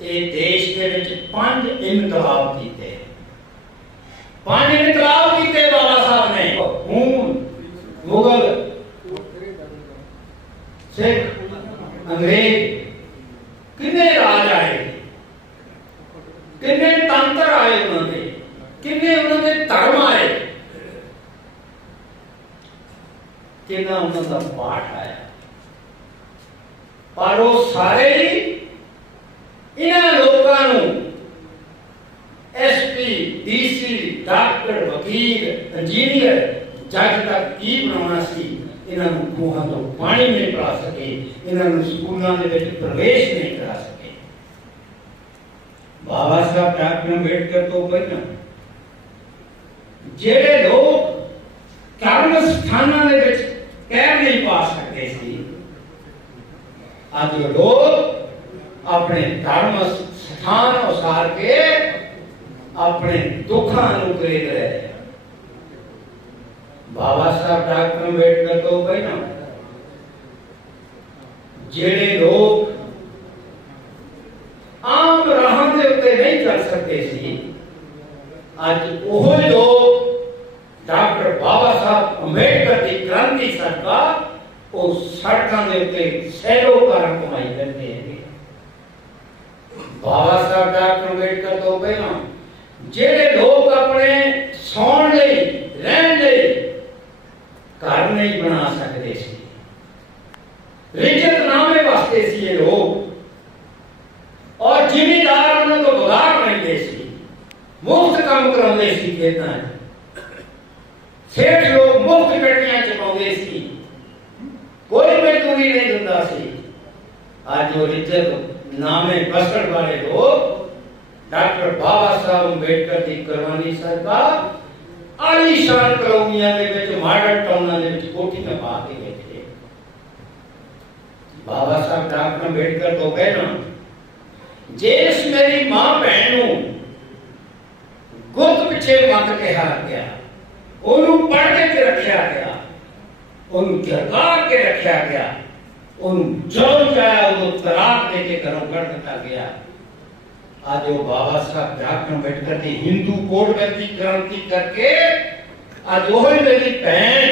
ਇਹ ਦੇਸ਼ ਦੇ ਵਿੱਚ ਪੰਜ ਇਨਕਲਾਬ ਕੀਤੇ ਪੰਜ ਇਨਕਲਾਬ ਕੀਤੇ ਬਾਬਾ ਸਾਹਿਬ ਨੇ ਹੁਣ ਮੁਗਲ ਸਿੱਖ ਅੰਗਰੇਜ਼ ਕਿੰਨੇ ਰਾਜ ਆਏ ਕਿੰਨੇ ਤੰਤਰ ਆਏ ਉਹਨਾਂ ਦੇ ਕਿੰਨੇ ਉਹਨਾਂ ਦੇ ਧਰਮ ਆਏ ਕਿੰਨਾ ਉਹਨਾਂ ਦਾ ਪਾਠ ਆਇਆ ਪਰ ਉਹ ਸਾਰੇ ਹੀ ਇਹਨਾਂ ਲੋਕਾਂ ਨੂੰ ਐਸਪੀ ਡੀਸੀ ਡਾਕਟਰ ਵਕੀਲ ਇੰਜੀਨੀਅਰ ਜੱਜ ਤੱਕ ਕੀ ਬਣਾਉਣਾ ਸੀ ਇਹਨਾਂ ਨੂੰ ਖੂਹਾਂ ਤੋਂ ਪਾਣੀ ਨਹੀਂ ਪਿਲਾ ਸਕੇ ਇਹਨਾਂ ਨੂੰ ਸਕੂਲਾਂ ਦੇ ਵਿੱਚ ਪ੍ਰਵੇਸ਼ ਨਹੀਂ ਕਰਾ ਸਕੇ ਬਾਬਾ ਸਾਹਿਬ ਡਾਕਟਰ ਅੰਬੇਡਕਰ ਤੋਂ ਪਹਿਲਾਂ ਜਿਹੜੇ ਲੋਕ ਧਰਮ ਸਥਾਨਾਂ ਦੇ ਵਿੱਚ ਕਹਿ ਨਹੀਂ ਪਾ ਸਕਦੇ ਸੀ ਅੱਜ ਉਹ ਲੋਕ ਆਪਣੇ ਧਰਮ ਸਥਾਨ ਉਸਾਰ ਕੇ ਆਪਣੇ ਦੁੱਖਾਂ ਨੂੰ ਖਰੀਦ ਰਹੇ ਹਨ। ਬਾਬਾ ਸਾਹਿਬ ਡਾਕਟਰ ਅੰਬੇਡਕਰ ਤੋਂ ਪਹਿਲਾਂ ਜਿਹੜੇ ਲੋਕ ਆਮ ਰਾਹਾਂ ਦੇ ਉੱਤੇ ਨਹੀਂ ਚੱਲ ਸਕਦੇ ਸੀ ਅੱਜ ਉਹ ਲੋਕ ਡਾਕਟਰ ਬਾਬਾ ਸਾਹਿਬ ਅੰਬੇਡਕਰ ਦੀ ਕ੍ਰਾਂਤੀ ਸਦਕਾ ਉਹ ਸੜਕਾਂ ਦੇ ਉੱਤੇ ਸੈਰੋ ਕਰਨ ਕਮਾਈ ਕਰਦੇ ਹੈਗੇ ਬਾਬਾ ਸਾਹਿਬ ਡਾਕਟਰ ਅੰਬੇਡਕਰ ਤੋਂ ਪਹਿਲਾਂ ਜਿਹੜੇ ਲੋਕ ਆਪਣੇ ਸੌਣ ਲਈ ਰਹਿਣ ਲਈ ਘਰ ਨਹੀਂ ਬਣਾ ਸਕਦੇ ਸੀ ਰਿਜਤ ਨਾਮੇ ਵਾਸਤੇ ਸੀ ਇਹ ਲੋਕ ਔਰ ਜ਼ਿਮੀਦਾਰ ਉਹਨਾਂ ਤੋਂ ਬਗਾਰ ਲੈਂਦੇ ਸੀ ਮੁਫਤ ਕੰਮ ਕਰਾਉਂਦੇ ਸੀ ਖੇਤਾਂ 'ਚ ਸੇਠ ਲੋਕ ਮੁਫਤ ਗੱਡੀਆਂ ਚਲਾਉਂਦੇ ਸੀ ਕੋਈ ਮਜ਼ਦੂਰੀ ਨਹੀਂ ਦਿੰਦਾ ਸੀ ਅੱਜ ਉਹ ਰਿਜਤ नामे प्रसर वाले लोग डॉक्टर बाबा साहब अंबेडकर की कुर्बानी सरकार आलीशान कॉलोनिया के विच मॉडल टाउन के विच कोठी में पा के बैठे। बाबा साहब डॉक्टर अंबेडकर तो कहना जेस मेरी माँ बहन नु गुत पीछे मत के हार गया, ओनु पढ़ के के रखा गया, ओनु जगा के रखा गया, ओनु जो जाया માટે તે ગણગણ गया। आज वो बाबा साहब जाकर अंबेडकर ने हिंदू कोड वैदिक क्रांति करके आज वो ही मेरी बहन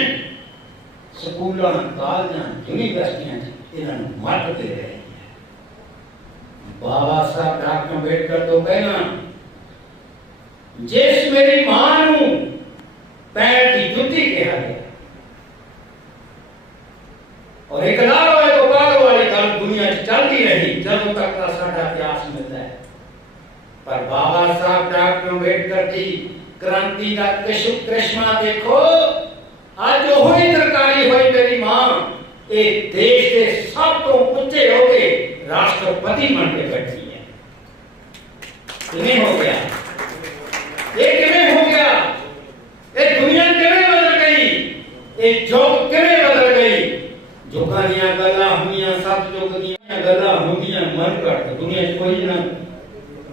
स्कूलों कॉलेजों यूनिवर्सिटियों इन्हें मत दे रहे हैं। बाबा साहब भीमराव अंबेडकर तो कहना, जिस मेरी माँ नु पैर की जुती कहा गया और एक लाभ पर बाबा साहब डॉक्टर अंबेडकर की क्रांति का कशु कृष्णा देखो, आज जो हुई तरकारी हुई मेरी माँ, एक देश के सब तो उच्चे होके राष्ट्रपति बन के बैठी है। तुम्हें हो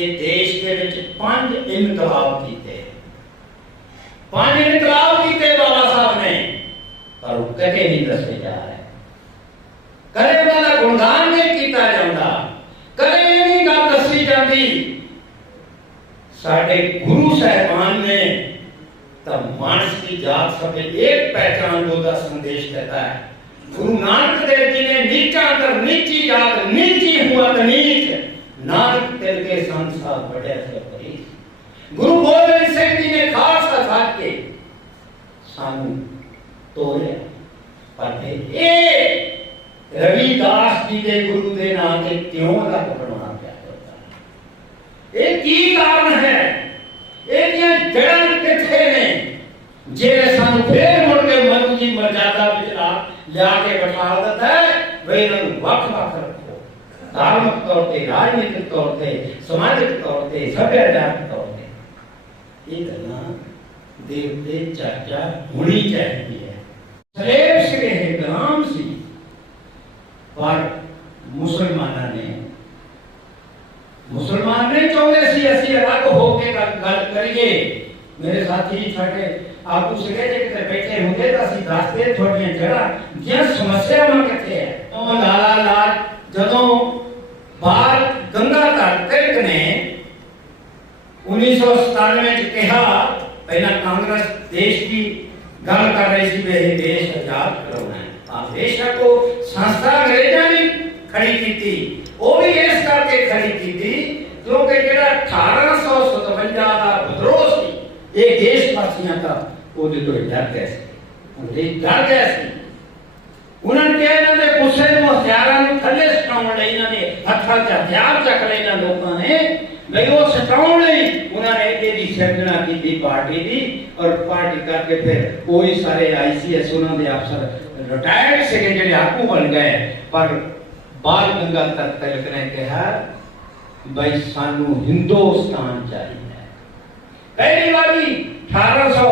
ਇਹ ਦੇਸ਼ ਦੇ ਵਿੱਚ ਪੰਜ ਇਨਕਲਾਬ ਕੀਤੇ ਪੰਜ ਇਨਕਲਾਬ ਕੀਤੇ ਬਾਬਾ ਸਾਹਿਬ ਨੇ ਪਰ ਉਹ ਕਦੇ ਨਹੀਂ ਦੱਸੇ ਜਾ ਰਹੇ ਕਦੇ ਉਹਨਾਂ ਦਾ ਗੁਣਗਾਨ ਨਹੀਂ ਕੀਤਾ ਜਾਂਦਾ ਕਦੇ ਇਹ ਨਹੀਂ ਗੱਲ ਦੱਸੀ ਜਾਂਦੀ ਸਾਡੇ ਗੁਰੂ ਸਾਹਿਬਾਨ ਨੇ ਤਾਂ ਮਾਨਸ की जात सब एक पहचान दो का संदेश कहता है गुरु नानक देव जी ने नीचा अंदर नीचा ਸੰਤ ਸਾਹਿਬ ਪੜਿਆ ਸੀ ਆਪਣੀ ਗੁਰੂ ਗੋਬਿੰਦ ਸਿੰਘ ਜੀ ਨੇ ਖਾਲਸਾ ਸਾਧ ਕੇ ਸਾਨੂੰ ਤੋਰਿਆ ਪਰ ਫਿਰ ਇਹ ਰਵੀਦਾਸ ਜੀ ਦੇ ਗੁਰੂ ਦੇ ਨਾਂ ਤੇ ਕਿਉਂ ਰੱਬ ਬਣਾਉਣਾ ਪਿਆ ਹੁੰਦਾ ਇਹ ਕੀ ਕਾਰਨ ਹੈ ਇਹਦੀਆਂ ਜੜ੍ਹਾਂ ਕਿੱਥੇ ਨੇ ਜਿਹੜੇ ਸਾਨੂੰ ਫੇਰ ਮੁੜ ਕੇ ਮਨੁ ਦੀ ਮਰਜ਼ਾਦਾ ਵਿੱਚ ਲਾ ਲਿਆ ਕੇ ਬਿਠਾ ਦਿੱਤਾ ਹੈ ਵੀ ਇਹਨਾਂ ਨੂੰ ਵੱਖ ਵੱਖ ਰੱਖੋ धार्मिक तौर पे राजनीतिक तौर पे सामाजिक तौर पे सभ्याचार तौर पे ये करना देव देवते चर्चा होनी चाहिए है। श्रेष्ठ के है ग्राम से पर मुसलमान ने मुसलमान ने चौदह सी ऐसी अलग होके गल करिए। मेरे साथी छठे आप पूछ रहे थे बैठे होंगे तो असि दसते थोड़िया जगह जिस समस्या में कितने है। લીધો ધારકે અને ધારકે ಉನಂತೇನಂದ್ರೆ ಪುಸೇನು ಯಾರನ್ನು ಕಲ್ಲೆ ಸ್ಟ್ರೌಂಡ್ ಐನನೆ ಅರ್ಥಾತ ಯಾರ ಚಕಲೈನ ಲೋಕನೆ लयो सतावणे उन्होंने तेरी की पार्टी दी, और पार्टी करके फिर कोई सारे आईसीएस उन्होंने अफसर रिटायर्ड सेक्रेटरी आपको बन गए। पर बाल गंगाधर तिलक ने कहा भाई सानू हिंदुस्तान चाहिए। पहली बारी अठारह सौ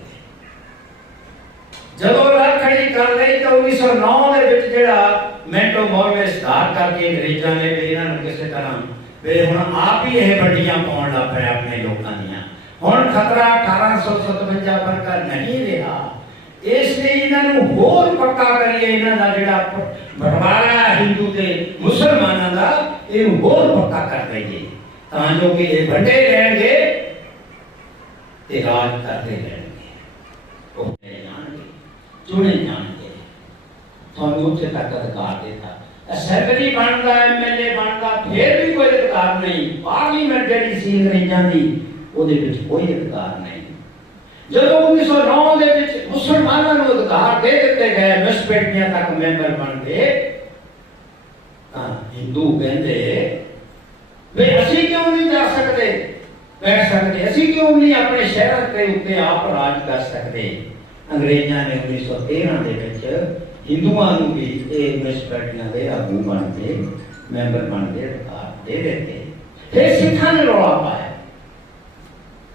ਜਦੋਂ ਲੱਗ ਖੜੀ ਕਰ ਲਈ ਤਾਂ 1909 ਦੇ ਵਿੱਚ ਜਿਹੜਾ ਮੈਂਟੋ ਮੋਰਵੇ ਸੁਧਾਰ ਕਰਕੇ ਅੰਗਰੇਜ਼ਾਂ ਨੇ ਵੀ ਇਹਨਾਂ ਨੂੰ ਕਿਸੇ ਤਰ੍ਹਾਂ ਵੀ ਹੁਣ ਆਪ ਹੀ ਇਹ ਵੱਡੀਆਂ ਪਾਉਣ ਲੱਗ ਪਏ ਆਪਣੇ ਲੋਕਾਂ ਦੀਆਂ। ਹੁਣ ਖਤਰਾ 1857 ਵਰਗਾ ਨਹੀਂ ਰਿਹਾ। ਇਸ ਲਈ ਇਹਨਾਂ ਨੂੰ ਹੋਰ ਪੱਕਾ ਕਰੀਏ, ਇਹਨਾਂ ਦਾ ਜਿਹੜਾ ਬਟਵਾਰਾ ਹਿੰਦੂ ਤੇ ਮੁਸਲਮਾਨਾਂ ਦਾ, ਇਹ ਹੋਰ ਪੱਕਾ ਕਰ ਦਈਏ। ਤਾਂ ਜੋ ਕਿ ਇਹ ਵੱਡੇ ਰਹਿਣਗੇ ਤੇ ਰਾਜ ਕਰਦੇ ਰਹਿਣਗੇ। ਉਹ ਚੁਣੇ ਜਾਣਗੇ। ਤੁਹਾਨੂੰ ਉੱਥੇ ਤੱਕ ਅਧਿਕਾਰ ਦਿੱਤਾ। ਅਸੈਂਬਲੀ ਬਣਦਾ ਐਮਐਲਏ ਬਣਦਾ, ਫਿਰ ਵੀ ਕੋਈ ਅਧਿਕਾਰ ਨਹੀਂ। ਪਾਰਲੀਮੈਂਟ ਜਿਹੜੀ ਸੀ, ਅੰਗਰੇਜ਼ਾਂ ਦੀ। ਉਹਦੇ ਵਿੱਚ ਕੋਈ ਅਧਿਕਾਰ ਨਹੀਂ। ਜਦੋਂ 1909 ਦੇ ਵਿੱਚ ਮੁਸਲਮਾਨਾਂ ਨੂੰ ਅਧਿਕਾਰ ਦੇ ਦਿੱਤੇ ਗਏ ਮਿਸਪੇਟੀਆਂ ਤੱਕ ਮੈਂਬਰ ਬਣ ਗਏ ਤਾਂ ਹਿੰਦੂ ਕਹਿੰਦੇ, ਵੀ ਅਸੀਂ ਕਿਉਂ ਨਹੀਂ ਜਾ ਸਕਦੇ? ਬੈਠ ਸਕਦੇ। ਅਸੀਂ ਕਿਉਂ ਨਹੀਂ ਆਪਣੇ ਸ਼ਹਿਰਾਂ ਦੇ ਉੱਤੇ ਆਪ ਰਾਜ ਕਰ ਸਕਦੇ? ਅੰਗਰੇਜ਼ਾਂ ਨੇ 1913 ਦੇ ਵਿੱਚ ਹਿੰਦੂਆਂ ਨੂੰ ਵੀ ਇਹ ਮਿਸਪੇਟੀਆਂ ਦੇ ਆਗੂ ਬਣ ਕੇ ਮੈਂਬਰ ਬਣ ਕੇ ਅਧਿਕਾਰ ਦੇ ਦਿੱਤੇ ਫਿਰ ਸਿੱਖਾਂ ਨੇ ਰੌਲਾ ਪਾਇਆ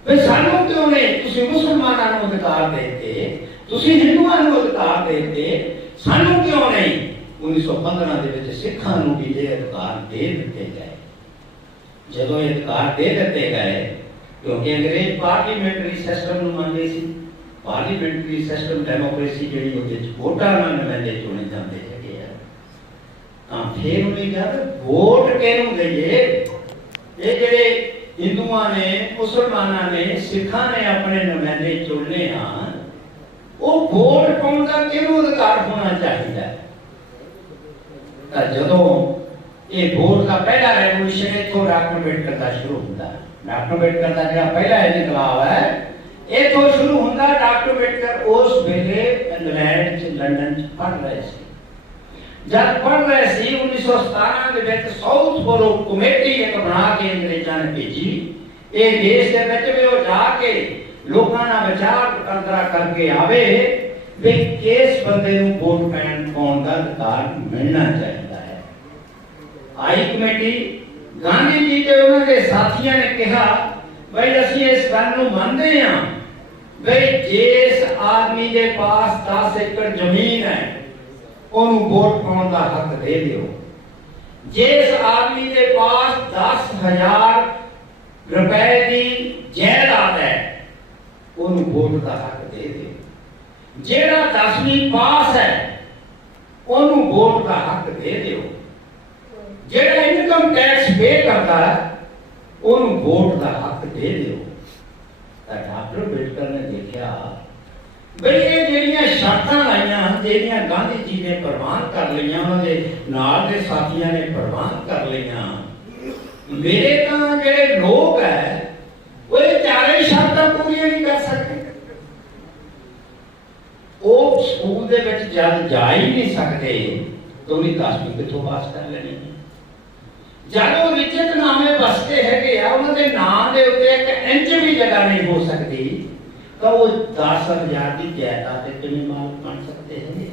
ਵੀ ਸਾਨੂੰ ਕਿਉਂ ਨਹੀਂ ਤੁਸੀਂ ਮੁਸਲਮਾਨਾਂ ਨੂੰ ਅਧਿਕਾਰ ਦੇ ਦਿੱਤੇ ਤੁਸੀਂ ਹਿੰਦੂਆਂ ਨੂੰ ਅਧਿਕਾਰ ਦੇ ਦਿੱਤੇ ਸਾਨੂੰ ਕਿਉਂ ਨਹੀਂ 1915 ਦੇ ਵਿੱਚ ਸਿੱਖਾਂ ਨੂੰ ਵੀ ਇਹ ਅਧਿਕਾਰ ਦੇ ਦਿੱਤੇ ਗਏ ਜਦੋਂ ਇਹ ਅਧਿਕਾਰ ਦੇ ਦਿੱਤੇ ਗਏ ਕਿਉਂਕਿ ਅੰਗਰੇਜ਼ ਪਾਰਲੀਮੈਂਟਰੀ ਸਿਸਟਮ ਨੂੰ ਮੰਨਦੇ ਸੀ ਪਾਰਲੀਮੈਂਟਰੀ ਸਿਸਟਮ ਡੈਮੋਕ੍ਰੇਸੀ ਜਿਹੜੀ ਉਹਦੇ ਵਿੱਚ ਵੋਟਾਂ ਨਾਲ ਨੁਮਾਇੰਦੇ ਚੁਣੇ ਜਾਂਦੇ ਹੈਗੇ ਆ। ਤਾਂ ਫਿਰ ਉਹਨੇ ਕਿਹਾ ਵੋਟ ਕਿਹਨੂੰ ਦਈਏ? ਇਹ ਜਿਹੜੇ ਹਿੰਦੂਆਂ ਨੇ, ਮੁਸਲਮਾਨਾਂ ਨੇ, ਸਿੱਖਾਂ ਨੇ ਆਪਣੇ ਨੁਮਾਇੰਦੇ ਚੁਣਨੇ ਹਨ, ਉਹ ਵੋਟ ਪਾਉਣ ਦਾ ਕਿਹਨੂੰ ਅਧਿਕਾਰ ਹੋਣਾ ਚਾਹੀਦਾ? ਤਾਂ ਜਦੋਂ ਇਹ ਵੋਟ ਦਾ ਪਹਿਲਾ ਰੈਵੋਲੂਸ਼ਨ ਇਥੋਂ ਡਾਕਟਰ ਅੰਬੇਡਕਰ ਦਾ ਸ਼ੁਰੂ ਹੁੰਦਾ। ਡਾਕਟਰ ਅੰਬੇਡਕਰ ਦਾ ਜਿਹੜਾ ਪਹਿਲਾ ਇਨਕਲਾਬ ਹੈ ਇਥੋਂ ਸ਼ੁਰੂ ਹੁੰਦਾ ਡਾਕਟਰ ਅੰਬੇਡਕਰ, ਉਸ ਵੇਲੇ ਇੰਗਲੈਂਡ ਚ, ਲੰਡਨ ਚ ਪੜ੍ਹ ਰਹੇ ਸੀ। ਜਦ ਪੜ੍ਹ ਰਹੇ ਸੀ 1917 ਦੇ ਵਿੱਚ ਸਾਊਥ ਬੋਰੋ ਕਮੇਟੀ ਇੱਕ ਬਣਾ ਕੇ ਅੰਗਰੇਜ਼ਾਂ ਨੇ ਭੇਜੀ। ਇਹ ਦੇਸ਼ ਦੇ ਵਿੱਚ ਵੀ ਉਹ ਜਾ ਕੇ ਲੋਕਾਂ ਨਾਲ ਵਿਚਾਰ ਵਟਾਂਦਰਾ ਕਰਕੇ ਆਵੇ ਵੀ ਕਿਸ ਬੰਦੇ ਨੂੰ ਵੋਟ ਪੈਣ ਪਾਉਣ ਦਾ ਅਧਿਕਾਰ ਮਿਲਣਾ ਚਾਹੀਦਾ ਹੈ। ਆਈ ਕਮੇਟੀ, ਗਾਂਧੀ ਜੀ ਤੇ ਉਹਨਾਂ ਦੇ ਸਾਥੀਆਂ ਨੇ ਕਿਹਾ, ਬਈ ਅਸੀਂ ਇਸ ਗੱਲ ਨੂੰ ਮੰਨਦੇ ਹਾਂ ਬਈ ਜਿਸ ਆਦਮੀ ਦੇ ਪਾਸ 10 ਏਕੜ ਜ਼ਮੀਨ ਹੈ ਉਹਨੂੰ ਵੋਟ ਪਾਉਣ ਦਾ ਹੱਕ ਦੇ ਦਿਓ। ਜਿਸ ਆਦਮੀ ਦੇ ਪਾਸ 10000 ਰੁਪਏ ਦੀ ਜਾਇਦਾਦ ਹੈ ਉਹਨੂੰ ਵੋਟ ਦਾ ਹੱਕ ਦੇ ਦਿਓ। ਜਿਹੜਾ 10ਵੀਂ ਪਾਸ ਹੈ ਉਹਨੂੰ ਵੋਟ ਦਾ ਹੱਕ ਦੇ ਦਿਓ। ਜਿਹੜਾ ਇਨਕਮ ਟੈਕਸ ਪੇ ਕਰਦਾ ਹੈ, ਉਹਨੂੰ ਵੋਟ ਦਾ ਹੱਕ ਦੇ ਦਿਓ। ਤਾਂ ਡਾਕਟਰ ਅੰਬੇਡਕਰ ਨੇ ਦੇਖਿਆ ਬਈ ਇਹ ਜਿਹੜੀਆਂ ਸ਼ਰਤਾਂ ਲਾਈਆਂ ਹਨ, ਜਿਹੜੀਆਂ ਗਾਂਧੀ ਜੀ ਨੇ ਪ੍ਰਵਾਨ ਕਰ ਲਈਆਂ ਉਹਨਾਂ ਦੇ ਨਾਲ ਦੇ ਸਾਥੀਆਂ ਨੇ ਪ੍ਰਵਾਨ ਕਰ ਲਈਆਂ ਮੇਰੇ ਤਾਂ ਜਿਹੜੇ ਲੋਕ ਹੈ ਉਹ ਇਹ ਚਾਰੇ ਸ਼ਰਤਾਂ ਪੂਰੀਆਂ ਨਹੀਂ ਕਰ ਸਕਦੇ। ਉਹ ਸਕੂਲ ਦੇ ਵਿੱਚ ਜਦ ਜਾ ਹੀ ਨਹੀਂ ਸਕਦੇ ਤਾਂ ਉਹਦੀ ਦਸਵੀਂ ਕਿੱਥੋਂ ਪਾਸ ਕਰ ਲੈਣੀ ਜਦ ਉਹ ਵਿਚਿਤ ਨਾਮੇ ਵਸਤੇ ਹੈਗੇ ਆ ਉਹਨਾਂ ਦੇ ਨਾਂ ਦੇ ਉੱਤੇ ਇੱਕ ਇੰਚ ਵੀ ਜਗ੍ਹਾ ਨਹੀਂ ਹੋ ਸਕਦੀ ਤਾਂ ਉਹ 10000 ਦੀ ਜਾਇਦਾਦ ਤੇ ਕਿਵੇਂ ਮਾਲਕ ਬਣ ਸਕਦੇ ਹੈਗੇ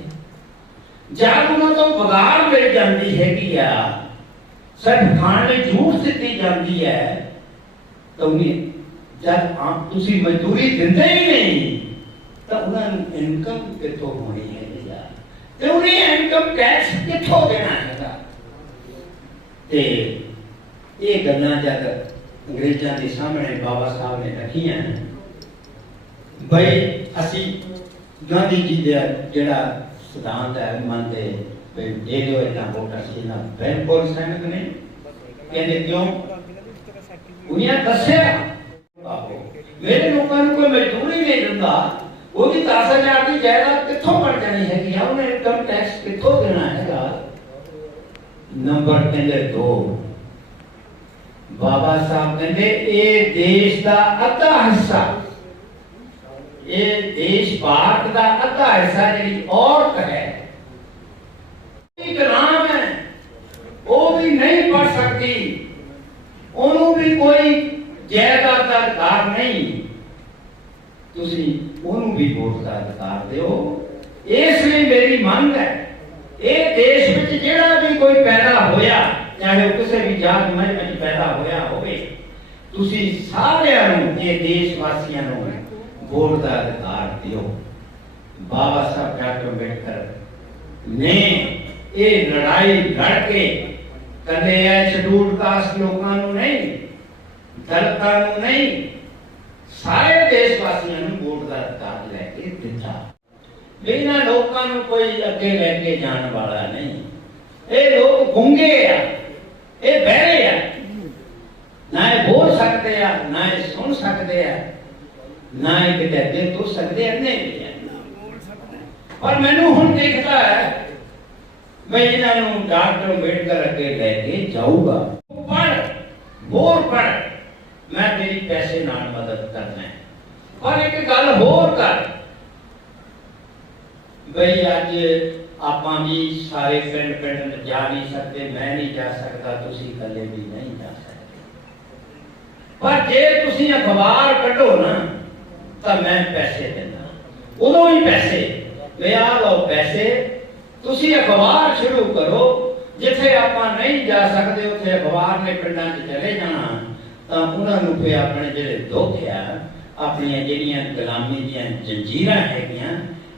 ਜਦ ਉਹਨਾਂ ਤੋਂ ਪਗਾਰ ਮਿਲ ਜਾਂਦੀ ਹੈਗੀ ਆ ਸਿਰਫ ਖਾਣ ਲਈ ਝੂਠ ਦਿੱਤੀ ਜਾਂਦੀ ਹੈ ਤਾਂ ਉਹਨੇ ਜਦ ਆਪ ਤੁਸੀਂ ਮਜ਼ਦੂਰੀ ਦਿੰਦੇ ਹੀ ਨਹੀਂ ਤਾਂ ਉਹਨਾਂ ਨੂੰ ਇਨਕਮ ਕਿੱਥੋਂ ਹੋਣੀ ਹੈ ਯਾਰ ਤੇ ਉਹਨੇ ਇਨਕਮ ਟੈਕਸ ਕਿੱਥੋਂ ਦੇਣਾ ਹੈਗਾ ਤੇ ਇਹ ਗੱਲਾਂ ਜਦ ਅੰਗਰੇਜ਼ਾਂ ਦੇ ਸਾਹਮਣੇ, ਬਾਬਾ ਸਾਹਿਬ ਨੇ ਰੱਖੀਆਂ, ਬਈ ਅਸੀਂ ਗਾਂਧੀ ਜੀ ਦਾ ਜਿਹੜਾ ਸਿਧਾਂਤ ਹੈ ਮੰਨਦੇ ਵੀ ਦੇ ਦਿਓ ਇਹਨਾਂ ਵੋਟਾਂ ਸੀ ਨਾ ਬਿਲਕੁਲ ਸਹਿਮਤ ਨਹੀਂ ਕਹਿੰਦੇ ਕਿਉਂ? ਉਹਨੇ ਦੱਸਿਆ। ਮੇਰੇ ਲੋਕਾਂ ਨੂੰ ਕੋਈ ਮਜ਼ਦੂਰੀ ਨਹੀਂ ਦਿੰਦਾ। ਉਹਦੀ 10000 ਦੀ ਜਾਇਦਾਦ ਕਿੱਥੋਂ ਬਣ ਜਾਣੀ ਹੈਗੀ ਆ? ਉਹਨੇ ਇਨਕਮ ਟੈਕਸ ਕਿੱਥੋਂ ਦੇਣਾ ਹੈਗਾ ਨੰਬਰ ਕਹਿੰਦੇ 2 ਬਾਬਾ ਸਾਹਿਬ ਕਹਿੰਦੇ, ਇਹ ਦੇਸ਼ ਦਾ ਅੱਧਾ ਹਿੱਸਾ। ਇਹ ਦੇਸ਼ ਭਾਰਤ ਦਾ ਅੱਧਾ ਹਿੱਸਾ ਜਿਹੜੀ ਔਰਤ ਹੈ। ਇੱਕ ਨਾਮ ਹੈ। ਉਹ ਵੀ ਨਹੀਂ ਪੜ ਸਕਦੀ। ਉਹਨੂੰ ਵੀ ਕੋਈ ਜਾਇਦਾਦ ਦਾ ਅਧਿਕਾਰ ਨਹੀਂ। ਤੁਸੀਂ ਉਹਨੂੰ ਵੀ ਵੋਟ ਦਾ ਅਧਿਕਾਰ ਦਿਓ। ਇਸ ਲਈ ਮੇਰੀ ਮੰਗ ਹੈ, ਇਹ ਦੇਸ਼ ਜਿਹੜਾ ਵੀ ਕੋਈ ਪੈਦਾ ਹੋਇਆ, ਚਾਹੇ ਕਿਸੇ ਵੀ ਜਾਤ ਮਜ਼ਹਬ ਵਿੱਚ ਪੈਦਾ ਹੋਇਆ ਹੋਵੇ, ਤੁਸੀਂ ਸਾਰਿਆਂ ਨੂੰ ਇਹ ਦੇਸ਼ ਵਾਸੀਆਂ ਨੂੰ ਵੋਟ ਦਾ ਅਧਿਕਾਰ ਦਿਓ। ਬਾਬਾ ਸਾਹਿਬ ਡਾਕਟਰ ਅੰਬੇਡਕਰ ਨੇ ਇਹ ਲੜਾਈ ਲੜ ਕੇ ਕਦੇ ਇਹ ਸ਼ਡੂਲ ਕਾਸਟ ਲੋਕਾਂ ਨੂੰ ਨਹੀਂ, ਦਲਤਾਂ ਨੂੰ ਨਹੀਂ, ਸਾਰੇ ਦੇਸ਼ ਵਾਸੀਆਂ ਨੂੰ ਵੋਟ ਦਾ ਅਧਿਕਾਰ ਲੈ ਕੇ ਦਿੱਤਾ। ਇਹਨਾਂ ਲੋਕਾਂ ਨੂੰ ਕੋਈ ਅੱਗੇ ਲੈ ਕੇ ਜਾਣ ਵਾਲਾ ਨਹੀਂ। ਇਹ ਲੋਕ ਗੁੰਗੇ ਆ। ਇਹ ਬਹਿਰੇ ਆ। ਨਾ ਇਹ ਬੋਲ ਸਕਦੇ ਆ, ਨਾ ਇਹ ਸੁਣ ਸਕਦੇ ਆ, ਨਾ ਇਹ ਕਿਤੇ ਅੱਗੇ ਤੁਰ ਸਕਦੇ ਆ ਨਹੀਂ ਪਰ ਮੈਨੂੰ ਹੁਣ ਦਿਖਦਾ ਹੈ, ਮੈਂ ਇਹਨਾਂ ਨੂੰ ਡਾਕਟਰ ਅੰਬੇਡਕਰ ਅੱਗੇ ਲੈ ਕੇ ਜਾਊਗਾ। ਪੜ ਹੋਰ ਪੜ ਮੈਂ ਤੇਰੀ ਪੈਸੇ ਨਾਲ ਮਦਦ ਕਰਨਾ ਹੈ। ਪਰ ਇੱਕ ਗੱਲ ਹੋਰ ਕਰ। ਬਈ ਅੱਜ ਆਪਾਂ ਵੀ ਸਾਰੇ ਪਿੰਡ ਪਿੰਡ ਜਾ ਨਹੀਂ ਸਕਦੇ, ਮੈਂ ਨਹੀਂ ਜਾ ਸਕਦਾ, ਤੁਸੀਂ ਇਕੱਲੇ ਵੀ ਨਹੀਂ ਜਾ ਸਕਦੇ। ਪਰ ਜੇ ਤੁਸੀਂ ਅਖਬਾਰ ਕੱਢੋ ਨਾ, ਤਾਂ ਮੈਂ ਪੈਸੇ ਦਿੰਦਾ। ਉਦੋਂ ਹੀ ਪੈਸੇ। ਵੇ ਆ ਲਓ ਪੈਸੇ। ਤੁਸੀਂ ਅਖਬਾਰ ਸ਼ੁਰੂ ਕਰੋ। ਜਿੱਥੇ ਆਪਾਂ ਨਹੀਂ ਜਾ ਸਕਦੇ, ਉੱਥੇ ਅਖਬਾਰ ਨੇ ਪਿੰਡਾਂ 'ਚ ਚਲੇ ਜਾਣਾ, ਤਾਂ ਉਹਨਾਂ ਨੂੰ ਫੇ ਆਪਣੇ ਜਿਹੜੇ ਦੁੱਖ ਆ, ਆਪਣੀਆਂ ਜਿਹੜੀਆਂ ਗੁਲਾਮੀ ਦੀਆਂ ਜੰਜੀਰਾਂ ਹੈਗੀਆਂ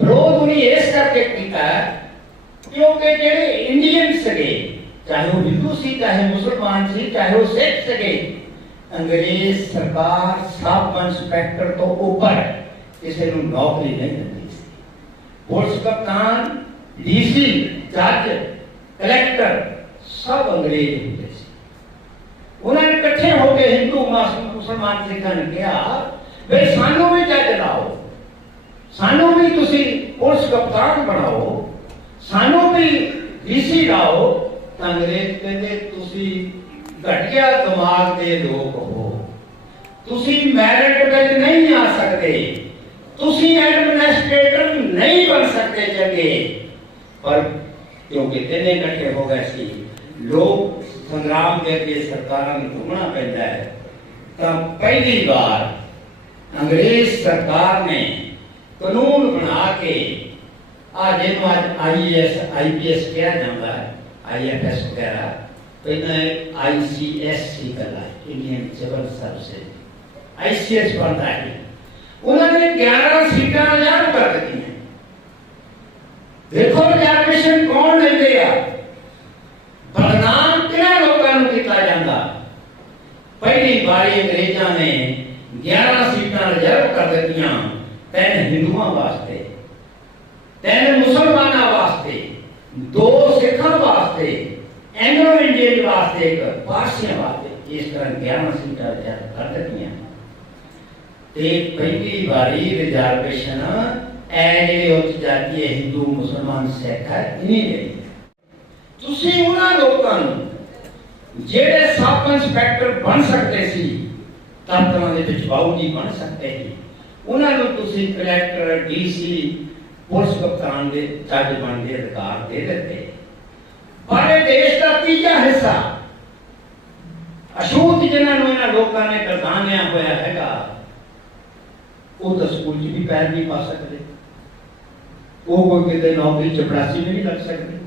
ਵਿਰੋਧ ਉਹਨੇ ਇਸ ਕਰਕੇ ਕੀਤਾ ਕਿਉਂਕਿ ਜਿਹੜੇ ਇੰਡੀਅਨ ਸਗੇ ਚਾਹੇ ਉਹ ਹਿੰਦੂ ਸੀ ਚਾਹੇ ਮੁਸਲਮਾਨ ਸੀ ਚਾਹੇ ਉਹ ਸਿੱਖ ਸਗੇ ਅੰਗਰੇਜ਼ ਸਰਕਾਰ ਸਬ ਇੰਸਪੈਕਟਰ ਤੋਂ ਉੱਪਰ ਕਿਸੇ ਨੂੰ ਨੌਕਰੀ ਨਹੀਂ ਦਿੰਦੀ ਸੀ ਪੁਲਿਸ ਕਪਤਾਨ ਡੀਸੀ ਜੱਜ ਕਲੈਕਟਰ ਸਭ ਅੰਗਰੇਜ਼ ਹੁੰਦੇ ਸੀ ਉਹਨਾਂ ਨੇ ਇਕੱਠੇ ਹੋ ਕੇ ਹਿੰਦੂ ਮਾਸ- ਮੁਸਲਮਾਨ ਸਿੱਖਾਂ ਨੇ ਕਿਹਾ ਵੀ ਸਾਨੂੰ ਵੀ ਜੱਜ ਲਾਓ ਸਾਨੂੰ ਵੀ ਤੁਸੀਂ ਪੁਲਿਸ ਕਪਤਾਨ ਬਣਾਓ, ਸਾਨੂੰ ਵੀ ਡੀਸੀ ਲਾਓ, ਤਾਂ ਅੰਗਰੇਜ਼ ਕਹਿੰਦੇ, ਤੁਸੀਂ ਘਟਿਆ ਦਿਮਾਗ ਦੇ ਲੋਕ ਹੋ। ਤੁਸੀਂ ਮੈਰਿਟ ਵਿੱਚ ਨਹੀਂ ਆ ਸਕਦੇ। ਤੁਸੀਂ ਐਡਮਿਨਿਸਟ੍ਰੇਟਰ ਨਹੀਂ ਬਣ ਸਕਦੇ ਚੰਗੇ। ਪਰ ਕਿਉਂਕਿ ਤਿੰਨੇ ਘੰਟੇ ਹੋ ਗਏ ਸੀ, ਲੋਕ ਸੰਗਰਾਮ ਦੇ ਅੱਗੇ ਸਰਕਾਰਾਂ ਨੂੰ ਘੁੰਮਣਾ ਪੈਂਦਾ ਹੈ। ਤਾਂ ਪਹਿਲੀ ਵਾਰ ਅੰਗਰੇਜ਼ ਸਰਕਾਰ ਨੇ कानून बना के आज इन I S I P S क्या नाम है? आई एफ़ एस वगैरह तो इन्हें आई सी एस सी कला Indian civil service I C S बनता है। उन्होंने ग्यारह सीटा आज़ाद कर दी हैं। देखो रिजर्वेशन कौन लेते हैं बदनाम क्या लोगों को किया जाता पहली बारी अंग्रेज़ों ने 11 सीटा रिज़र्व कर दी ਤਿੰਨ ਹਿੰਦੂਆਂ ਵਾਸਤੇ, ਤਿੰਨ ਮੁਸਲਮਾਨਾਂ ਵਾਸਤੇ, ਦੋ ਸਿੱਖਾਂ ਵਾਸਤੇ ਐਂਗਲੋ ਇੰਡੀਅਨ ਵਾਸਤੇ, ਇੱਕ ਪਾਰਸੀਆਂ ਵਾਸਤੇ, ਇਸ ਤਰ੍ਹਾਂ 11 ਸੀਟਾਂ ਰਿਜ਼ਰਵ ਕਰ ਦਿੱਤੀਆਂ। ਤੇ ਪਹਿਲੀ ਵਾਰੀ ਰਿਜ਼ਰਵੇਸ਼ਨ ਐ ਜਿਹੜੇ ਉੱਚ ਜਾਤੀ ਹਿੰਦੂ, ਮੁਸਲਮਾਨ, ਸਿੱਖ ਹੈ, ਇਨੀ ਲਈ ਤੁਸੀਂ ਉਹਨਾਂ ਲੋਕਾਂ ਨੂੰ ਜਿਹੜੇ ਸਬ ਇੰਸਪੈਕਟਰ ਬਣ ਸਕਦੇ ਸੀ ਦਫ਼ਤਰਾਂ ਦੇ ਵਿੱਚ ਬਾਊ ਜੀ ਬਣ ਸਕਦੇ ਸੀ। ਉਹਨਾਂ ਨੂੰ ਤੁਸੀਂ ਕਲੈਕਟਰ ਡੀਸੀ ਪੁਲਿਸ ਕਪਤਾਨ ਦੇ, ਜੱਜ ਬਣ ਦੇ ਅਧਿਕਾਰ ਦੇ ਦਿੱਤੇ। ਪਰ ਇਹ ਦੇਸ਼ ਦਾ ਤੀਜਾ ਹਿੱਸਾ, ਅਸ਼ੂਤ ਜਿਨ੍ਹਾਂ ਨੂੰ ਇਹਨਾਂ ਲੋਕਾਂ ਨੇ ਗਰਦਾਨਿਆ ਹੋਇਆ ਹੈਗਾ, ਉਹ ਤਾਂ ਸਕੂਲ 'ਚ ਵੀ ਪੈਰ ਨਹੀਂ ਪਾ ਸਕਦੇ। ਉਹ ਕੋਈ ਕਿਤੇ ਨੌਕਰੀ ਚਪੜਾਸੀ ਵੀ ਨਹੀਂ ਲੱਗ ਸਕਦੇ।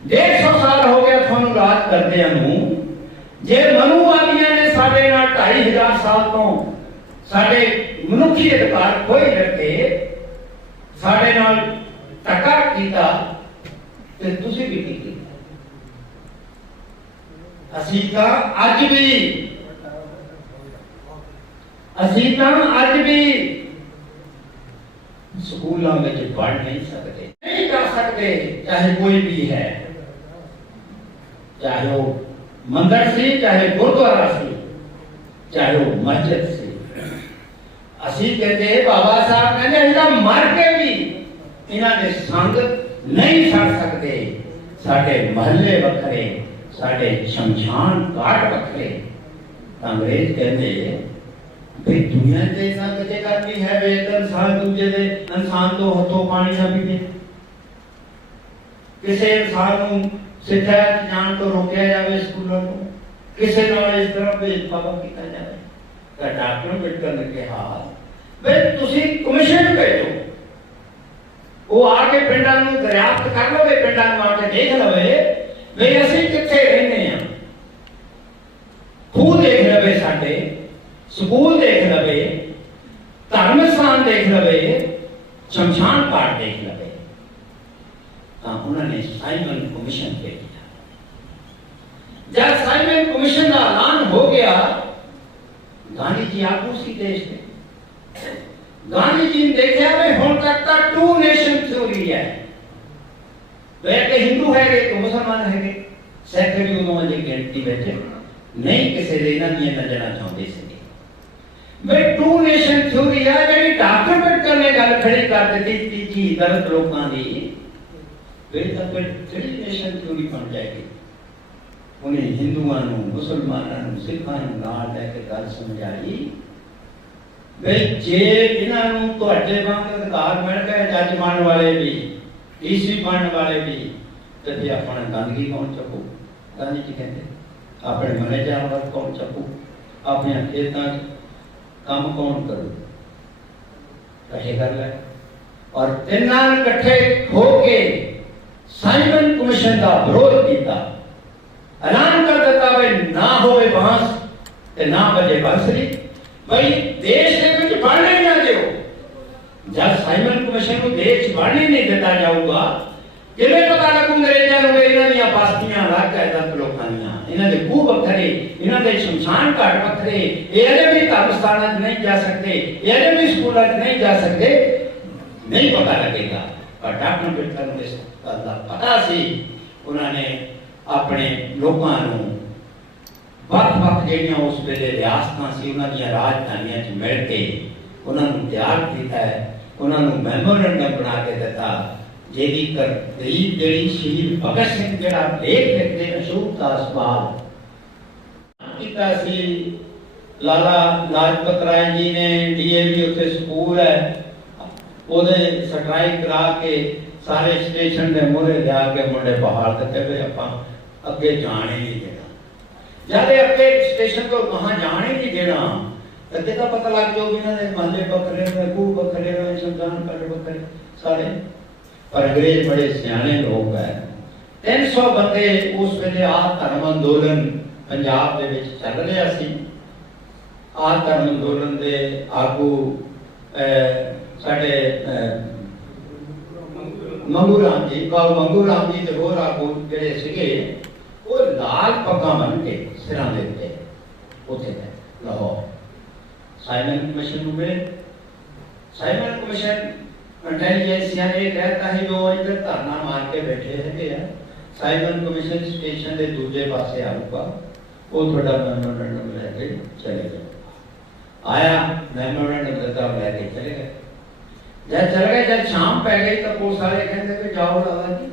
ਡੇਢ ਸੌ ਸਾਲ ਹੋ ਗਿਆ ਤੁਹਾਨੂੰ ਰਾਜ ਕਰਦਿਆਂ ਨੂੰ, ਜੇ ਮਨੂਵਾਦੀਆਂ ਨੇ ਸਾਡੇ ਨਾਲ 2500 ਸਾਲ ਤੋਂ ਸਾਡੇ ਮਨੁੱਖੀ ਅਧਿਕਾਰ ਖੋਏ ਰੱਖੇ ਸਾਡੇ ਨਾਲ ਧੱਕਾ ਕੀਤਾ ਤੇ ਤੁਸੀਂ ਵੀ ਕੀ ਕੀਤਾ ਅਸੀਂ ਤਾਂ ਅੱਜ ਵੀ ਅਸੀਂ ਤਾਂ ਅੱਜ ਵੀ ਸਕੂਲਾਂ ਵਿੱਚ ਪੜ੍ਹ ਨਹੀਂ ਸਕਦੇ ਨਹੀਂ ਕਰ ਸਕਦੇ ਚਾਹੇ ਕੋਈ ਵੀ ਹੈ ਚਾਹੇ ਉਹ ਮੰਦਰ ਸੀ ਚਾਹੇ ਗੁਰਦੁਆਰਾ ਸੀ ਚਾਹੇ ਉਹ ਮਸਜਿਦ ਸੀ ਅਸੀਂ ਕਹਿੰਦੇ ਬਾਬਾ ਸਾਹਿਬ ਕਹਿੰਦੇ ਅਸੀਂ ਤਾਂ ਮਰ ਕੇ ਵੀ ਇਹਨਾਂ ਦੇ ਸੰਗ ਨਹੀਂ ਛੱਡ ਸਕਦੇ। ਸਾਡੇ ਮਹੱਲੇ ਵੱਖਰੇ, ਸਾਡੇ ਸ਼ਮਸ਼ਾਨ ਘਾਟ ਵੱਖਰੇ। ਅੰਗਰੇਜ਼ ਕਹਿੰਦੇ ਵੀ ਦੁਨੀਆ ਤੇ ਨਾ ਕਿਤੇ ਕਰਨੀ ਹੈ, ਵੇ ਇੱਕ ਦੂਜੇ ਦੇ ਇਨਸਾਨ ਤੋਂ ਹੱਥੋਂ ਪਾਣੀ ਨਾ ਪੀਵੇ। ਕਿਸੇ ਇਨਸਾਨ ਨੂੰ ਸਿੱਖਿਆ ਜਾਣ ਤੋਂ ਰੋਕਿਆ ਜਾਵੇ ਸਕੂਲਾਂ ਤੋਂ, ਕਿਸੇ ਨਾਲ ਇਸ ਤਰ੍ਹਾਂ ਭੇਦਭਾਵ ਕੀਤਾ ਜਾਵੇ। ਤਾਂ ਡਾਕਟਰ ਅੰਬੇਡਕਰ ਨੇ ਕਿਹਾ ਵੀ ਤੁਸੀਂ ਕਮਿਸ਼ਨ ਭੇਜੋ ਉਹ ਆ ਕੇ ਪਿੰਡਾਂ ਨੂੰ ਦਰਿਆਫਤ ਕਰ ਲਵੇ ਪਿੰਡਾਂ ਨੂੰ ਆ ਕੇ ਦੇਖ ਲਵੇ ਵੀ ਅਸੀਂ ਕਿੱਥੇ ਰਹਿੰਦੇ ਆ ਖੂਹ ਦੇਖ ਲਵੇ ਸਾਡੇ ਸਕੂਲ ਦੇਖ ਲਵੇ ਧਰਮ ਸਥਾਨ ਦੇਖ ਲਵੇ ਸ਼ਮਸ਼ਾਨ ਘਾਟ ਦੇਖ ਲਵੇ ਤਾਂ ਉਹਨਾਂ ਨੇ ਸਾਈਮਨ ਕਮਿਸ਼ਨ ਭੇਜਿਆ ਜਦ ਸਾਈਮਨ ਕਮਿਸ਼ਨ ਦਾ ਐਲਾਨ ਹੋ ਗਿਆ ਗਾਂਧੀ ਜੀ ਆਗੂ ਸੀ ਦੇਸ਼ ਦੇ ਗਾਂਧੀ ਜੀ ਨੇ ਦੇਖਿਆ ਵੀ ਹੁਣ ਤੱਕ ਤਾਂ ਟੂ ਨੇਸ਼ਨ ਥਿਉਰੀ ਹੈ ਵੇ ਕਿ ਹਿੰਦੂ ਹੈਗੇ ਕਿ ਮੁਸਲਮਾਨ ਹੈਗੇ ਸਿੱਖ ਵੀ ਉਦੋਂ ਦੀ ਗਿਣਤੀ ਵਿੱਚ ਨਹੀਂ ਕਿਸੇ ਦੇ ਇਹਨਾਂ ਦੀਆਂ ਨਜ਼ਰਾਂ ਚਾਹੁੰਦੇ ਸੀ ਵੇ ਟੂ ਨੇਸ਼ਨ ਥਿਉਰੀ ਆ ਜਿਹੜੀ ਡਾਕਟਰ ਅੰਬੇਡਕਰ ਨੇ ਗੱਲ ਖੜੀ ਕਰ ਦਿੱਤੀ ਤੀਜੀ ਦਲਿਤ ਲੋਕਾਂ ਦੀ ਵੇ ਤਾਂ ਫਿਰ ਕਿਹੜੀ ਨੇਸ਼ਨ ਥਿਉਰੀ ਬਣ ਜਾਏਗੀ ਉਹਨੇ ਹਿੰਦੂਆਂ ਨੂੰ ਮੁਸਲਮਾਨਾਂ ਨੂੰ ਸਿੱਖਾਂ ਨੂੰ ਨਾਲ ਲੈ ਕੇ ਗੱਲ ਸਮਝਾਈ ਵੇ ਜੇ ਇਹਨਾਂ ਨੂੰ ਤੁਹਾਡੇ ਵਾਂਗ ਅਧਿਕਾਰ ਮਿਲ ਗਏ ਜੱਜ ਬਣਨ ਵਾਲੇ ਵੀ ਈਸੀ ਬਣਨ ਵਾਲੇ ਵੀ ਤੇ ਫਿਰ ਆਪਣਾ ਗੰਦਗੀ ਕੌਣ ਚੱਕੂ ਗਾਂਧੀ ਜੀ ਕਹਿੰਦੇ ਆਪਣੇ ਮਨੇ ਜਾਨਵਰ ਕੌਣ ਚੱਕੂ ਆਪਣੇ ਖੇਤਾਂ 'ਚ ਕੰਮ ਕੌਣ ਕਰੂ ਕਹੇ ਕਰ ਲੈ ਔਰ ਤਿੰਨਾਂ ਨੇ ਇਕੱਠੇ ਹੋ ਕੇ ਸਾਈਮਨ ਕਮਿਸ਼ਨ ਦਾ ਵਿਰੋਧ ਕੀਤਾ ਐਲਾਨ ਕਰ ਦਿੱਤਾ ਵੀ ਨਾ ਹੋਵੇ ਬਾਂਸ ਤੇ ਨਾ ਵੱਜੇ ਬੰਸਰੀ भाई, देश દેશને कुछ बढ़ने ना दो जब साइमन कमीशन को देश बढ़ने नहीं देता जाऊँगा किले पता ना लगू अंग्रेजा नु इना दिया बस्तियाँ लाकायदा लोकां दिया इन्हें दे तो खूब बखरे इन्हें दे शमशान घाट बखरे एरे भी कामस्थान च नहीं जा सकते, ये एरे भी स्कूल च नहीं जा सकते। नहीं पता लगेगा। पर डॉक्टर बिल्कुल नहीं इस पता सी, उन्होंने अपने लोगों ਵੱਖ-ਵੱਖ ਜਿਹੜੀਆਂ ਉਸ ਵੇਲੇ ਰਿਆਸਤਾਂ ਸੀ, ਉਹਨਾਂ ਦੀਆਂ ਰਾਜਧਾਨੀਆਂ 'ਚ ਮਿਲ ਕੇ ਉਹਨਾਂ ਨੂੰ ਤਿਆਰ ਕੀਤਾ ਹੈ, ਉਹਨਾਂ ਨੂੰ ਮੈਮੋਰੰਡਮ ਬਣਾ ਕੇ ਦਿੱਤਾ, ਜਿਹਦੀ ਕਰ ਜਿਹੜੀ ਸ਼ਹੀਦ ਭਗਤ ਸਿੰਘ ਜਿਹੜਾ ਲੇਖ ਲਿਖਦੇ ਅਸ਼ੋਕ ਦਾਸਵਾਲ ਕੀਤਾ ਸੀ। ਲਾਲਾ ਲਾਜਪਤ ਰਾਏ ਜੀ ਨੇ ਡੀਏਵੀ ਉੱਤੇ ਸਕੂਲ ਹੈ। ਉਹਦੇ ਸਟ੍ਰਾਈਕ ਕਰਾ ਕੇ ਸਾਰੇ ਸਟੇਸ਼ਨ ਦੇ ਮੂਹਰੇ ਲਿਆ ਕੇ ਮੁੰਡੇ ਬਹਾਲ ਦਿੱਤੇ ਵੀ ਆਪਾਂ ਅੱਗੇ ਜਾਣ ਹੀ ਨਹੀਂ ਜਦ ਇਹ ਅੱਗੇ ਸਟੇਸ਼ਨ ਤੋਂ ਕਹਾਂ ਜਾਣ ਹੀ ਨਹੀਂ ਦੇਣਾ। ਕਦੇ ਤਾਂ ਪਤਾ ਲੱਗ ਜਾਊ ਵੀ ਇਹਨਾਂ ਦੇ ਮਹੱਲੇ ਵੱਖਰੇ ਨੇ ਕੂ ਵੱਖਰੇ ਨੇ ਸ਼ਮਸ਼ਾਨ ਘਾਟ ਵੱਖਰੇ ਸਾਰੇ। ਪਰ ਅੰਗਰੇਜ਼ ਬੜੇ ਸਿਆਣੇ ਲੋਕ ਹੈ 300 ਬੰਦੇ ਉਸ ਵੇਲੇ ਆਹ ਧਰਮ ਅੰਦੋਲਨ ਪੰਜਾਬ ਦੇ ਵਿੱਚ ਚੱਲ ਰਿਹਾ ਸੀ। ਆਹ ਧਰਮ ਅੰਦੋਲਨ ਦੇ ਆਗੂ ਅਹ, ਸਾਡੇ ਮੰਗੂ ਰਾਮ ਜੀ ਬਾਬਾ ਮੰਗੂ ਰਾਮ ਜੀ ਤੇ ਹੋਰ ਆਗੂ ਜਿਹੜੇ ਸੀਗੇ ਉਹ ਲਾਲ ਪੱਗਾਂ ਬੰਨ ਕੇ ਸਿਰਾਂ ਦੇ ਉੱਤੇ ਉੱਥੇ ਗਏ ਲਾਹੌਰ ਸਾਈਮਨ ਕਮਿਸ਼ਨ ਨੂੰ ਮਿਲੇ ਸਾਈਮਨ ਕਮਿਸ਼ਨ ਇੰਟੈਲੀਜੈਂਸੀਆ ਨੇ ਕਹਿਤਾ ਹੈ ਜੋ ਇੱਧਰ ਧਰਨਾ ਮਾਰ ਕੇ ਬੈਠੇ ਹੈਗੇ ਆ ਸਾਈਮਨ ਕਮਿਸ਼ਨ ਸਟੇਸ਼ਨ ਦੇ ਦੂਜੇ ਪਾਸੇ ਆਊਗਾ ਉਹ ਤੁਹਾਡਾ ਮੈਮੋਰੰਡਮ ਲੈ ਕੇ ਚਲੇ ਗਏ ਆਇਆ ਮੈਮੋਰੰਡਮ ਦਿੱਤਾ ਲੈ ਕੇ ਚਲੇ ਗਏ ਜਦ ਚਲੇ ਗਏ ਜਦ ਸ਼ਾਮ ਪੈ ਗਈ ਤਾਂ ਪੁਲਿਸ ਵਾਲੇ ਕਹਿੰਦੇ ਕਿ ਜਾਓ ਦਾਦਾ ਜੀ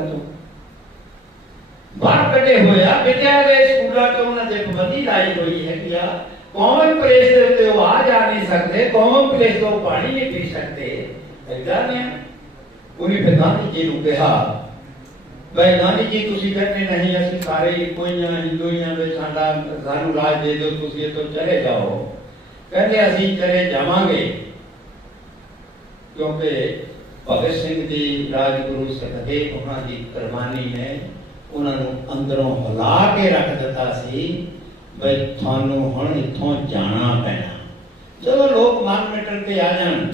ਤੋਂ ਬਾਹਰ ਕੱਢੇ ਹੋਏ ਆ ਵਿਦਿਆ ਦੇ ਸਕੂਲਾਂ ਤੋਂ ਉਹਨਾਂ ਦੇ ਪਾਬੰਦੀ ਲਾਈ ਹੋਈ ਹੈ ਕਿ ਆ ਕਾਮਨ ਪਲੇਸ ਦੇ ਉੱਤੇ ਉਹ ਆ ਜਾ ਨਹੀਂ ਸਕਦੇ ਕਾਮਨ ਪਲੇਸ ਤੋਂ ਉਹ ਪਾਣੀ ਨਹੀਂ ਪੀ ਸਕਦੇ ਇਦਾਂ ਨੇ ਉਹਨੇ ਫਿਰ ਗਾਂਧੀ ਜੀ ਨੂੰ ਕਿਹਾ ਬਈ ਗਾਂਧੀ ਜੀ ਤੁਸੀਂ ਕਹਿੰਦੇ ਨਹੀਂ ਅਸੀਂ ਸਾਰੇ ਇੱਕੋ ਹੀ ਹਾਂ ਹਿੰਦੂ ਹੀ ਹਾਂ ਵੀ ਸਾਡਾ ਸਾਨੂੰ ਰਾਜ ਦੇ ਦਿਓ ਤੁਸੀਂ ਇੱਥੋਂ ਚਲੇ ਜਾਓ ਕਹਿੰਦੇ ਅਸੀਂ ਚਲੇ ਜਾਵਾਂਗੇ ਕਿਉਂਕਿ ਭਗਤ ਸਿੰਘ ਦੀ ਰਾਜਗੁਰੂ ਸੁਖਦੇਵ ਉਹਨਾਂ ਦੀ ਕੁਰਬਾਨੀ ਨੇ ਉਹਨਾਂ ਨੂੰ ਅੰਦਰੋਂ ਹਿਲਾ ਕੇ ਰੱਖ ਦਿੱਤਾ ਸੀ ਬਈ ਤੁਹਾਨੂੰ ਹੁਣ ਇੱਥੋਂ ਜਾਣਾ ਪੈਣਾ। ਜਦੋਂ ਲੋਕ ਮਨ ਤੇ ਆ ਜਾਣ,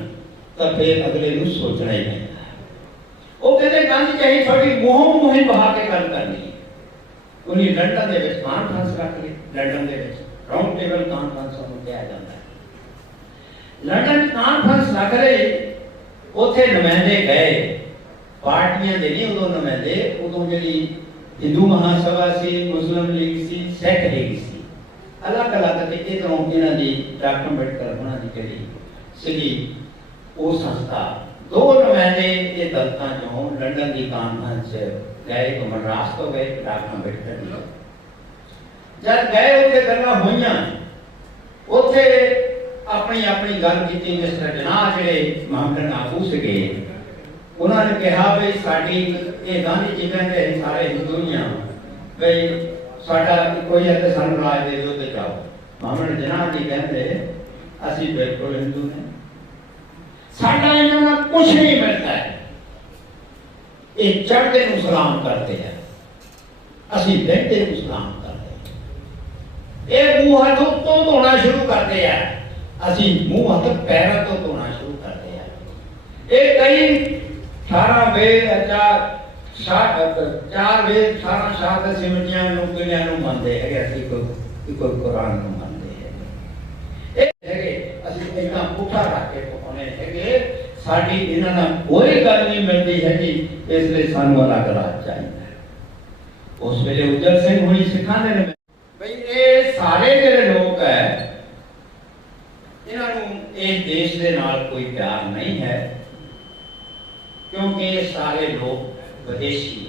ਤਾਂ ਫਿਰ ਅਗਲੇ ਨੂੰ ਸੋਚਣਾ ਹੀ ਪੈਂਦਾ ਉਹ ਕਹਿੰਦੇ, ਗਾਂਧੀ ਜੀ ਤੁਹਾਡੀ ਮੋਹ ਮੋਹੇ ਬਹਾ ਕੇ ਗੱਲ ਕਰਨੀ ਉਹਨੇ ਲੰਡਨ ਦੇ ਵਿੱਚ ਕਾਨਫਰੰਸ ਰੱਖ ਲਈ ਲੰਡਨ ਦੇ ਵਿੱਚ ਰਾਉਂਡ ਟੇਬਲ ਕਾਨਫਰੰਸ ਨੂੰ ਕਿਹਾ ਜਾਂਦਾ ਹੈ। ਲੰਡਨ ਕਾਨਫਰੰਸ ਲੱਗ ਰਹੀ, ਉੱਥੇ ਨੁਮਾਇੰਦੇ ਗਏ। ਪਾਰਟੀਆਂ ਦੇ ਨਹੀਂ ਉਦੋਂ ਨੁਮਾਇੰਦੇ, ਉਦੋਂ ਜਿਹੜੀ ਹਿੰਦੂ ਮਹਾਸਭਾ ਸੀ ਮੁਸਲਿਮ ਲੀਗ ਸੀ ਸਿੱਖ ਲੀਗ ਸੀ ਅਲੱਗ ਅਲੱਗ ਤੇ ਇਧਰੋਂ ਇਹਨਾਂ ਦੀ ਡਾਕਟਰ ਅੰਬੇਡਕਰ ਉਹਨਾਂ ਦੀ ਜਿਹੜੀ ਸੀਗੀ ਉਹ ਸੰਸਥਾ ਦੋ ਨੁਮਾਇੰਦੇ ਇਹ ਦਲਤਾਂ ਚੋਂ ਲੰਡਨ ਦੀ ਕਾਨਫਰੰਸ 'ਚ ਗਏ ਇੱਕ ਮਦਰਾਸ ਤੋਂ ਗਏ ਇੱਕ ਡਾਕਟਰ ਅੰਬੇਡਕਰ ਦੀ ਜਦ ਗਏ ਉੱਥੇ ਗੱਲਾਂ ਹੋਈਆਂ ਉੱਥੇ ਆਪਣੀ ਆਪਣੀ ਗੱਲ ਕੀਤੀ ਮਿਸਟਰ ਜਨਾਹ ਜਿਹੜੇ ਮਾਮਲਨ ਆਗੂ ਸੀਗੇ ਉਹਨਾਂ ਨੇ ਕਿਹਾ ਵੀ ਸਾਡੀ ਇਹ ਗਾਂਧੀ ਜੀ ਕਹਿੰਦੇ ਅਸੀਂ ਸਾਰੇ ਹਿੰਦੂ ਹੀ ਹਾਂ, ਵੀ ਸਾਡਾ ਕੋਈ ਹੈ ਤੇ ਸਾਨੂੰ ਰਾਜ ਦੇ ਦਿਓ ਤੇ ਜਾਓ। ਮਾਮਲਨ ਜਨਾਹ ਜੀ ਕਹਿੰਦੇ, ਅਸੀਂ ਬਿਲਕੁਲ ਹਿੰਦੂ ਨੇ। ਸਾਡਾ ਇਹਨਾਂ ਨਾਲ ਕੁਝ ਨਹੀਂ ਮਿਲਦਾ ਹੈ। ਇਹ ਚੜ੍ਹਦੇ ਨੂੰ ਸਲਾਮ ਕਰਦੇ ਆ। ਅਸੀਂ ਬੈਠੇ ਨੂੰ ਸਲਾਮ ਕਰਦੇ ਇਹ ਮੂੰਹ ਹੱਥ ਉੱਤੋਂ ਧੋਣਾ ਸ਼ੁਰੂ ਕਰਦੇ ਆ। ਅਸੀਂ ਮੂੰਹ ਹੱਥ ਪੈਰਾਂ ਤੋਂ ਧੋਣਾ ਸ਼ੁਰੂ ਕਰਦੇ ਆ। ਇਹ ਕਈ 18 ਵੇ ਚਾਰ ਸ਼ਾਹ ਚਾਰ ਵੇ 18 ਸ਼ਾਹ ਦੇ ਸਿਮਟੀਆਂ ਨੂੰ ਕਿਹਨਾਂ ਨੂੰ ਮੰਨਦੇ ਹੈਗੇ ਅਸੀਂ ਕੋਈ ਕੋਈ ਕੁਰਾਨ ਨੂੰ ਮੰਨਦੇ ਹੈਗੇ ਇਹ ਹੈਗੇ ਅਸੀਂ ਇਹਨਾਂ ਪੁੱਠਾ ਰੱਖ ਕੇ ਪਕਾਉਣੇ ਹੈਗੇ ਸਾਡੀ ਇਹਨਾਂ ਨਾਲ ਕੋਈ ਗੱਲ ਨਹੀਂ ਮਿਲਦੀ ਹੈਗੀ ਇਸ ਲਈ ਸਾਨੂੰ ਅਲੱਗ ਰਾਜ ਚਾਹੀਦਾ ਹੈ। ਉਸ ਵੇਲੇ ਉਜਰ ਸਿੰਘ ਹੋਣੀ ਸਿਖਾਉਂਦੇ ਨੇ ਬਈ ਇਹ ਸਾਰੇ ਜਿਹੜੇ ਲੋਕ ਹੈ ਇਹਨਾਂ ਨੂੰ ਇਹ ਦੇਸ਼ ਦੇ ਨਾਲ ਕੋਈ ਪਿਆਰ ਨਹੀਂ ਹੈ क्योंकि सारे लोग विदेशी